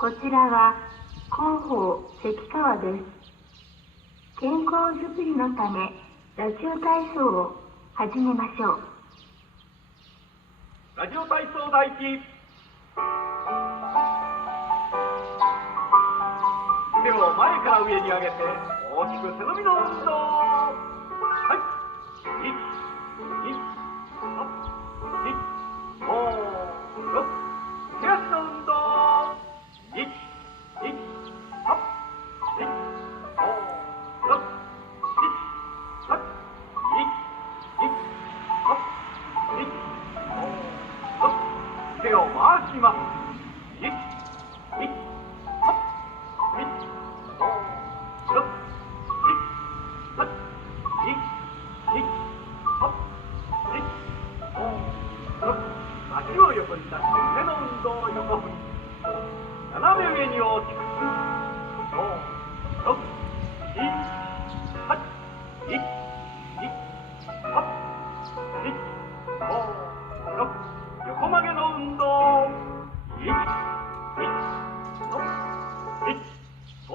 こちらは広報関川です。健康づくりのためラジオ体操を始めましょう。ラジオ体操第一。腕を前から上に上げて大きく背伸びの運動。はい、1、2、3、4、5、6、手足の運動。1、2、3、4、5、6、7、8、1、2、3、4、5、6、手を回します。1、2、足を横に出して胸の運動を横振り。斜め上に大きく。5、6、7、8、1、2、3、4、5、6、横曲げの運動。1、2、3、4、5、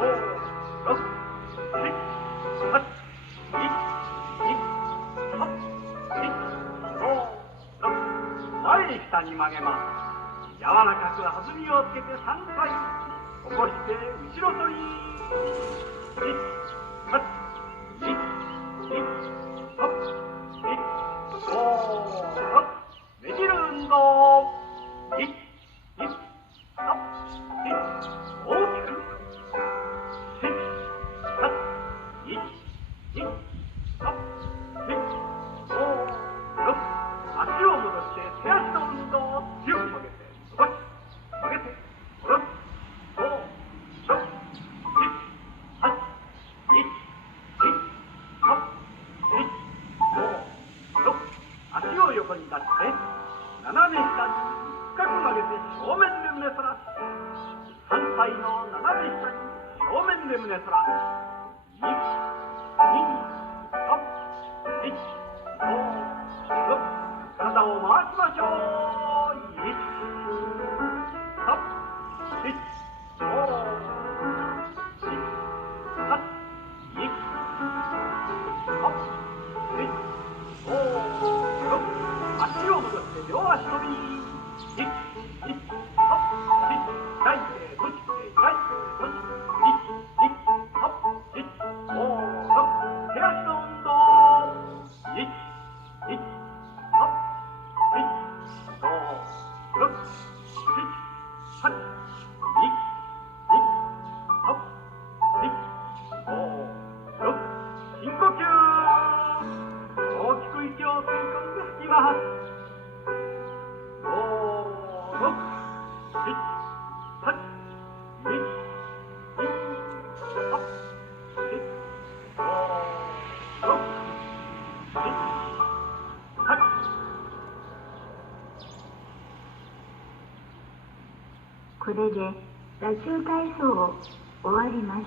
6、7、8、1、2、3、4、5、6、前に下に曲げます。柔らかく弾みをつけて3回起こして後ろ反り。1、8、1、2、3、4、5、6、ねじる運動。1、2、3、4、大きく。1、8、1、2、3、4、5、6、足を戻して手足の運動を強く曲げて伸ばし曲げて下ろす。5、6、7、8、1、2、3、4、5、6、足を横に出して斜め下に深く曲げて正面で胸反らし。反対の斜め下に正面で胸反らし。1、2、3、4、5、6、体を回しましょう。1、3、4、5、7、8、1、3、4、5、6、足を戻して両足跳び。1、2、3、4、大勢閉じて大勢閉じて。1、2、3、4、5、6、手足の運動。1、2、3、4、5、6、7、8、1、2、3、4、5、6、深呼吸。大きく息を吸い込んで吐きます。5、6、7、8、1、2、3、4、5、6、7、8。これでラジオ体操を終わります。